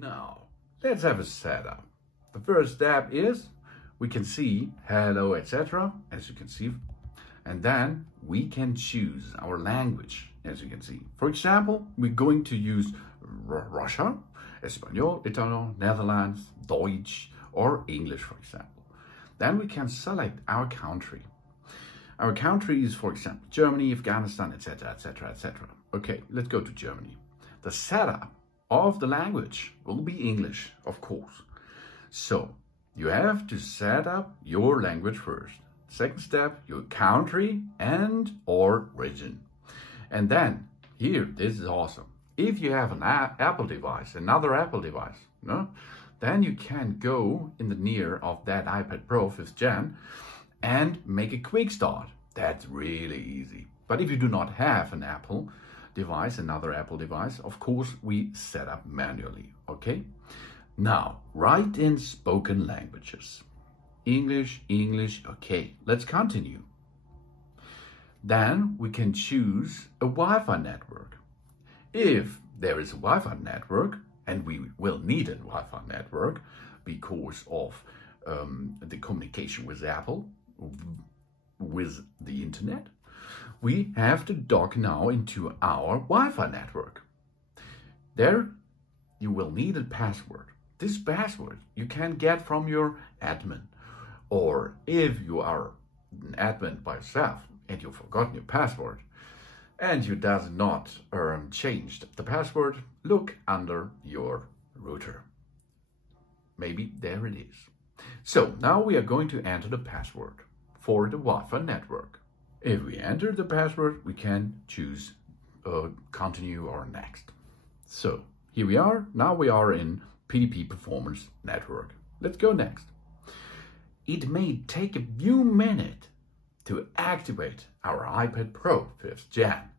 Now, let's have a setup. The first step is we can see hello, etc. as you can see. And then we can choose our language, as you can see. For example, we're going to use Russia, Espanol, Italian, Netherlands, Deutsch, or English, for example. Then we can select our country. Our country is, for example, Germany, Afghanistan, etc., etc., etc. Okay, let's go to Germany. The setup of the language will be English, of course. So you have to set up your language first. Second step, your country and or region. And then here, this is awesome. If you have an Apple device, another Apple device, no, then you can go in the near of that iPad Pro 5th Gen and make a quick start. That's really easy. But if you do not have an Apple device, another Apple device, of course, we set up manually, okay? Now, write in spoken languages. English, English, okay, let's continue. Then we can choose a Wi-Fi network. If there is a Wi-Fi network, and we will need a Wi-Fi network because of the communication with Apple, with the internet, we have to dock now into our Wi-Fi network. There you will need a password. This password you can get from your admin. Or if you are an admin by yourself and you've forgotten your password and you does not changed the password, look under your router. Maybe there it is. So now we are going to enter the password for the Wi-Fi network. If we enter the password, we can choose continue or next. So here we are. Now we are in PDP Performance Network. Let's go next. It may take a few minutes to activate our iPad Pro 5th Gen.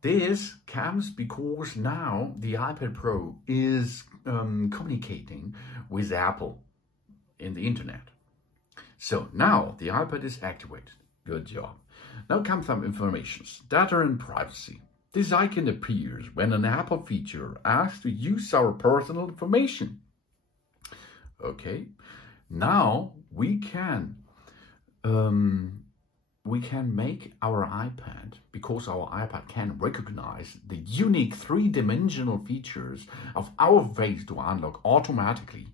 This comes because now the iPad Pro is communicating with Apple in the internet. So now the iPad is activated. Good job. Now comes some information. Data and privacy. This icon appears when an Apple feature asks to use our personal information. Okay. Now we can make our iPad, because our iPad can recognize the unique three-dimensional features of our face to unlock automatically,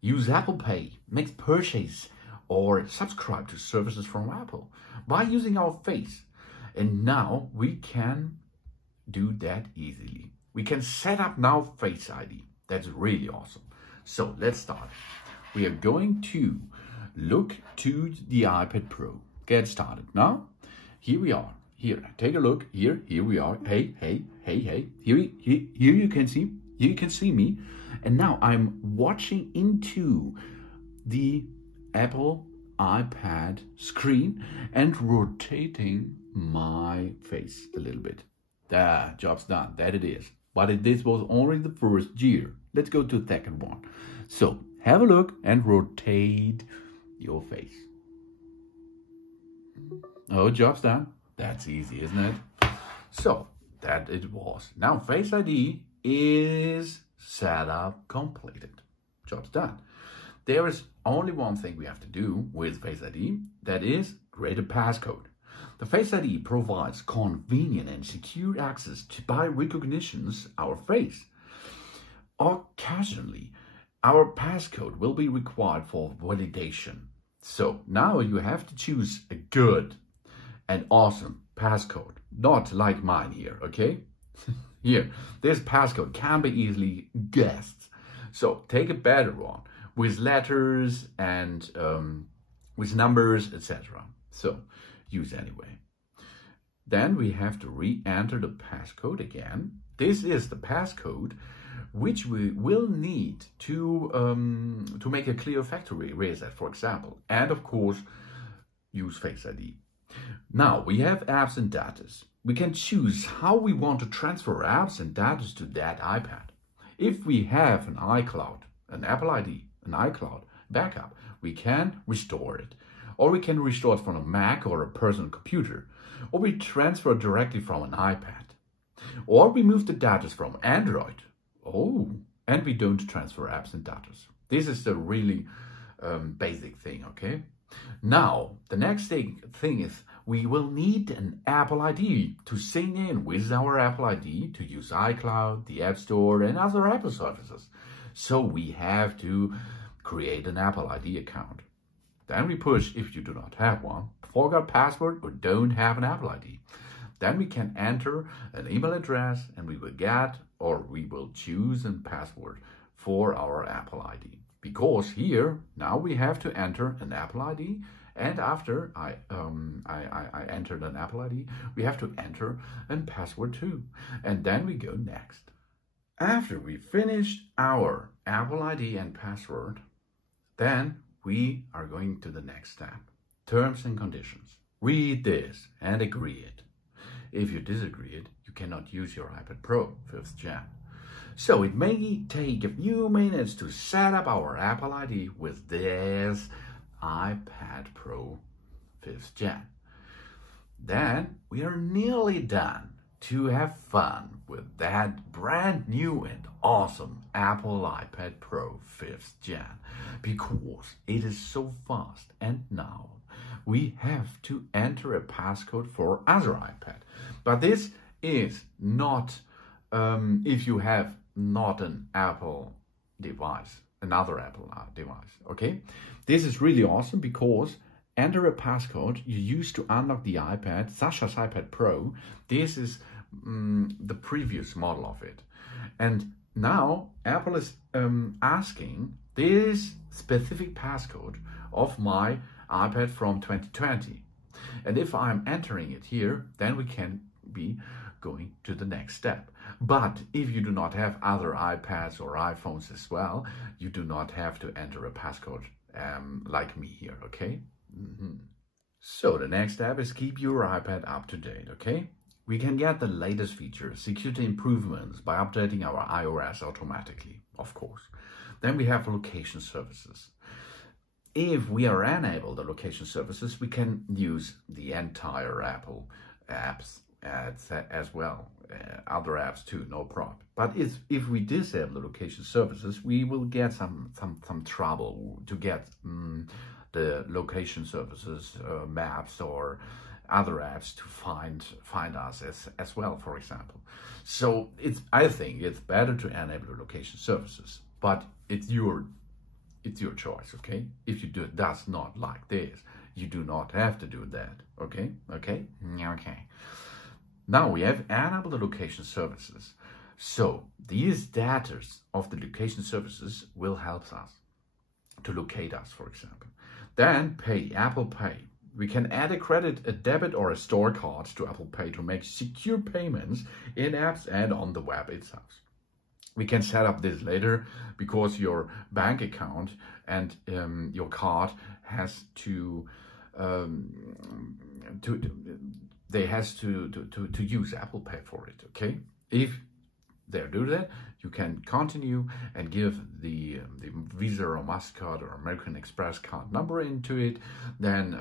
use Apple Pay, make purchase or subscribe to services from Apple by using our face. And now we can do that easily. We can set up now Face ID. That's really awesome. So let's start. We are going to look to the iPad Pro. Get started. Now, here we are. Here, take a look. Here we are. Hey. Here you can see. You can see me. And now I'm watching into the Apple iPad screen and rotating my face a little bit. There, job's done. That it is. But this was only the first year. Let's go to the second one. So, have a look and rotate your face. Oh, job's done. That's easy, isn't it? So, that it was. Now, Face ID is set up, completed. Job's done. There is only one thing we have to do with Face ID. That is create a passcode. The Face ID provides convenient and secure access to by recognitions our face. Occasionally, our passcode will be required for validation. So now you have to choose a good and awesome passcode, not like mine here, okay? Here, this passcode can be easily guessed. So take a better one with letters and with numbers, etc. So use anyway. Then we have to re-enter the passcode again. This is the passcode which we will need to make a clear factory reset, for example, and of course use Face ID. Now we have apps and data. We can choose how we want to transfer apps and data to that iPad. If we have an iCloud, an Apple ID, an iCloud backup, we can restore it. Or we can restore it from a Mac or a personal computer. Or we transfer directly from an iPad. Or we move the data from Android. Oh, and we don't transfer apps and data. This is the really basic thing, okay? Now, the next thing is we will need an Apple ID to sign in with our Apple ID to use iCloud, the App Store, and other Apple services. So we have to create an Apple ID account. Then we push if you do not have one, forgot password, or don't have an Apple ID. Then we can enter an email address and we will get, or we will choose a password for our Apple ID. Because here, now we have to enter an Apple ID, and after I entered an Apple ID, we have to enter a password too. And then we go next. After we finished our Apple ID and password, then we are going to the next step. Terms and conditions. Read this and agree it. If you disagree it, you cannot use your iPad Pro 5th Gen. So it may take a few minutes to set up our Apple ID with this iPad Pro 5th Gen. Then we are nearly done to have fun with that brand new and awesome Apple iPad Pro 5th Gen, because it is so fast. And now we have to enter a passcode for other iPad. But this is not if you have not an Apple device, another Apple device, okay? This is really awesome because enter a passcode you use to unlock the iPad, such as iPad Pro. This is the previous model of it. And now Apple is asking this specific passcode of my iPad from 2020. And if I'm entering it here, then we can be going to the next step. But if you do not have other iPads or iPhones as well, you do not have to enter a passcode like me here, okay? So the next step is keep your iPad up to date, okay? We can get the latest features, security improvements by updating our iOS automatically, of course. Then we have location services. If we are unable the location services, we can use the entire Apple apps as well, other apps too, no problem. But if we disable the location services, we will get some trouble to get the location services, maps or other apps to find us as well, for example. So I think it's better to enable the location services, but it's your choice, okay? If you does not like this, you do not have to do that, okay? Okay. Now we have enabled the location services. So these data of the location services will help us to locate us, for example. Then pay, Apple Pay. We can add a credit, a debit or a store card to Apple Pay to make secure payments in apps and on the web itself. We can set up this later because your bank account and your card has to use Apple Pay for it, okay? If they do that, you can continue and give the Visa or MasterCard or American Express card number into it, then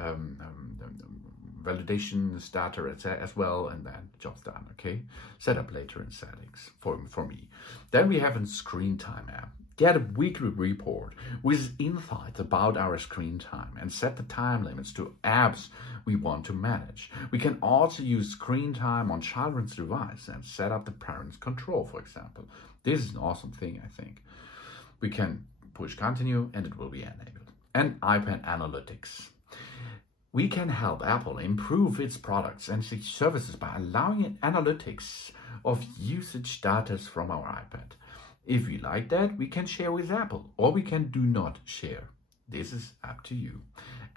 validation starter as well, and then job's done, okay? Set up later in settings for me. Then we have a screen time app. Get a weekly report with insights about our screen time and set the time limits to apps we want to manage. We can also use screen time on children's device and set up the parent's control, for example. This is an awesome thing, I think. We can push continue and it will be enabled. And iPad Analytics. We can help Apple improve its products and services by allowing analytics of usage data from our iPad. If we like that, we can share with Apple, or we can do not share. This is up to you.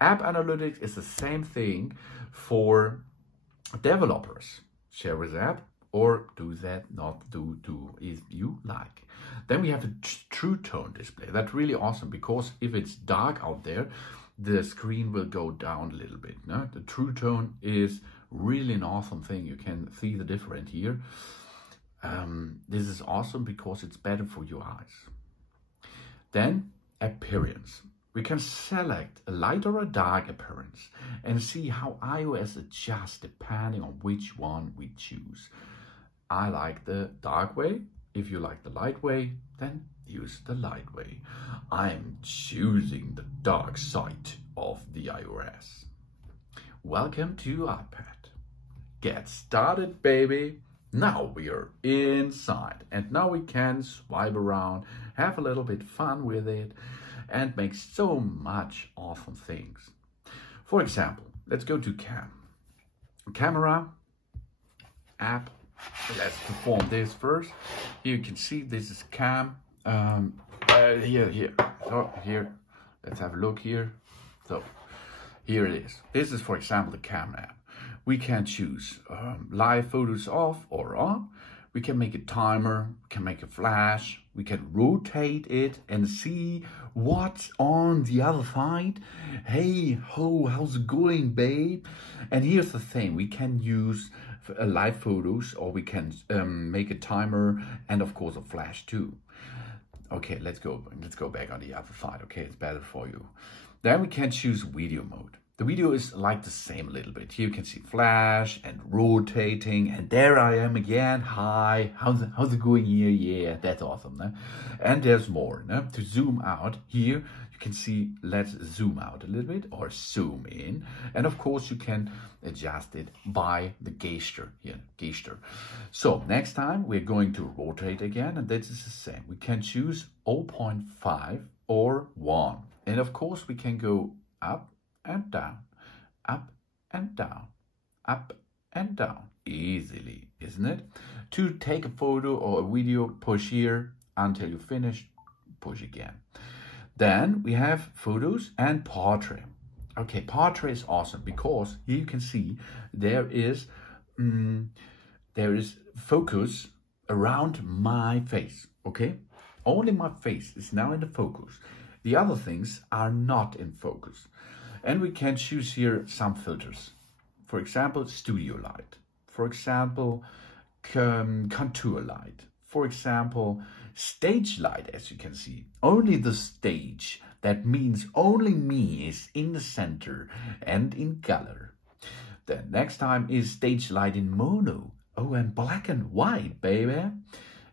App Analytics is the same thing for developers. Share with app, or do that not do if you like. Then we have a True Tone display. That's really awesome because if it's dark out there, the screen will go down a little bit. No? The True Tone is really an awesome thing. You can see the difference here. This is awesome because it's better for your eyes. Then appearance. We can select a light or a dark appearance and see how iOS adjusts depending on which one we choose. I like the dark way If you like the light way, then use the light way. I'm choosing the dark side of the iOS. Welcome to iPad. Get started, baby. Now we are inside and now we can swipe around, have a little bit fun with it and make so much awesome things. For example, let's go to camera app. Let's perform this first. Here you can see this is cam. Here. So here, let's have a look here. So here it is. This is, for example, the cam app. We can choose live photos off or on. We can make a timer, we can make a flash, we can rotate it and see what's on the other side. Hey ho, how's it going, babe? And here's the thing, we can use live photos or we can make a timer and of course a flash too. Okay, let's go back on the other side. Okay, it's better for you. Then we can choose video mode. The video is like the same a little bit. Here you can see flash and rotating, and there I am again. Hi, how's it going here? Yeah, that's awesome. No? And there's more. No? To zoom out, here you can see, let's zoom out a little bit or zoom in. And of course you can adjust it by the gesture here, gesture. So next time we're going to rotate again, and this is the same. We can choose 0.5 or 1. And of course we can go up and down, up and down, up and down, easily, isn't it? To take a photo or a video, push here until you finish, push again. Then we have photos and portrait. Okay, portrait is awesome because here you can see there is focus around my face, okay? Only my face is now in the focus. The other things are not in focus. And we can choose here some filters. For example, studio light. For example, contour light. For example, stage light, as you can see. Only the stage. That means only me is in the center and in color. The next time is stage light in mono. Oh, and black and white, baby.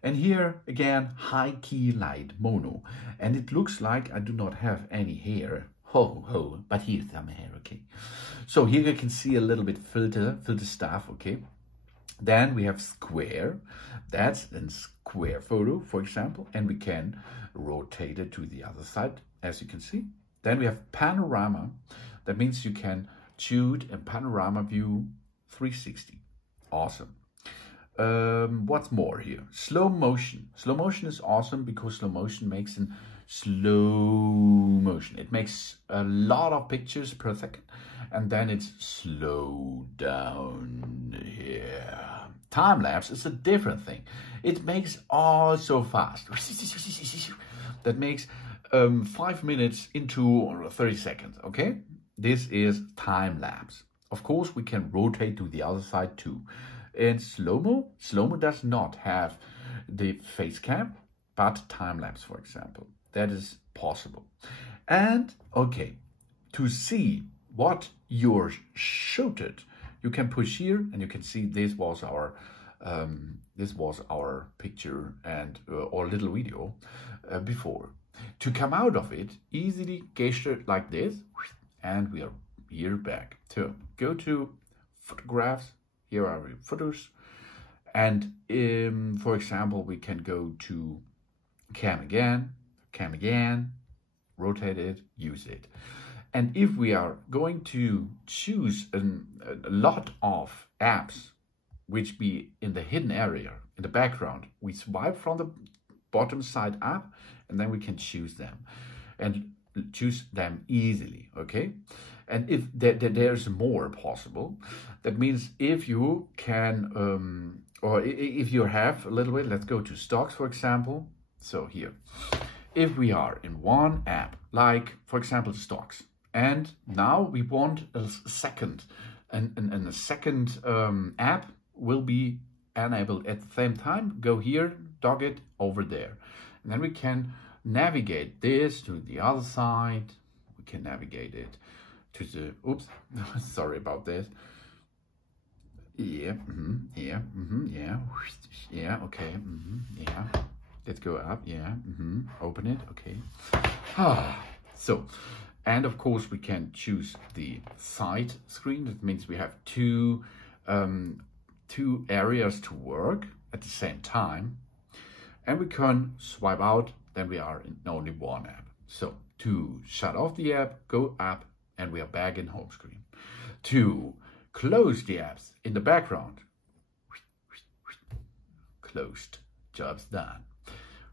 And here again, high key light mono. And it looks like I do not have any hair. Ho, but here's some hair, okay. So here you can see a little bit filter stuff, okay. Then we have square, that's a square photo, for example, and we can rotate it to the other side, as you can see. Then we have panorama, that means you can shoot a panorama view 360, awesome. What's more here? Slow motion. Slow motion is awesome because slow motion makes an slow motion. It makes a lot of pictures per second and then it's slow down here. Time lapse is a different thing. It makes all so fast. That makes 5 minutes into 30 seconds, okay? This is time lapse. Of course, we can rotate to the other side too. And slow-mo does not have the face cam, but time lapse, for example. That is possible. And okay, to see what you're shooted, you can push here and you can see this was our picture and or little video before. To come out of it, easily gesture like this, and we are here back. So go to photographs. Here are our photos, and for example, we can go to cam again, rotate it, use it. And if we are going to choose a lot of apps which be in the hidden area, in the background, we swipe from the bottom side up, and then we can choose them and choose them easily, okay? And if there's more possible, that means if you can, or if you have a little bit, let's go to stocks, for example. So here, if we are in one app, like for example, stocks, and now we want a second, and a second app will be enabled at the same time, go here, dog it over there. And then we can navigate this to the other side. We can navigate it to the, oops, sorry about this. Yeah, yeah, okay, yeah. Let's go up, yeah, open it, okay. So, and of course we can choose the side screen. That means we have two areas to work at the same time. And we can swipe out, then we are in only one app. So to shut off the app, go up, and we are back in home screen. To close the apps in the background, closed, job's done.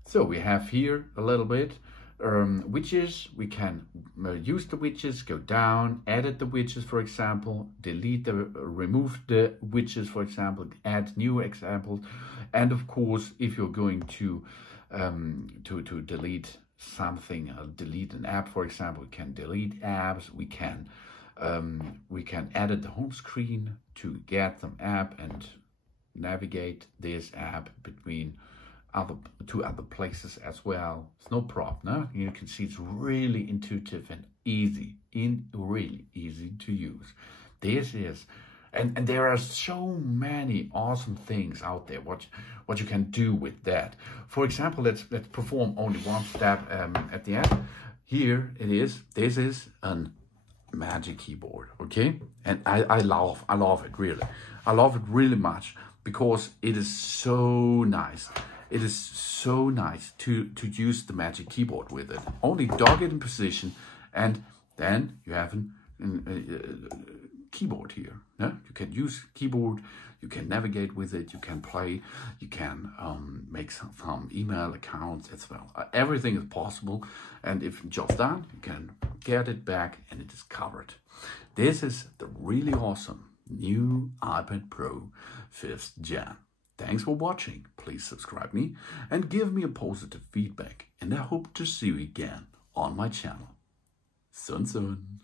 So we have here a little bit widgets. We can use the widgets, go down, edit the widgets, for example, remove the widgets, for example, add new examples. And of course, if you're going to delete something, delete an app, for example, we can delete apps. We can edit the home screen to get some app and navigate this app between two other places as well. It's no problem. No? You can see it's really intuitive and really easy to use. This is, and there are so many awesome things out there. What you can do with that. For example, let's perform only one step at the end. Here it is. This is an magic keyboard, okay? And I love it really. I love it really much because it is so nice. It is so nice to use the magic keyboard with it. Only dock it in position, and then you have a keyboard here. Yeah? You can use keyboard, you can navigate with it, you can play, you can make some email accounts as well. Everything is possible, and if the job's done, you can get it back and it is covered. This is the really awesome new iPad Pro 5th Gen. Thanks for watching. Please subscribe me and give me a positive feedback, and I hope to see you again on my channel. Soon.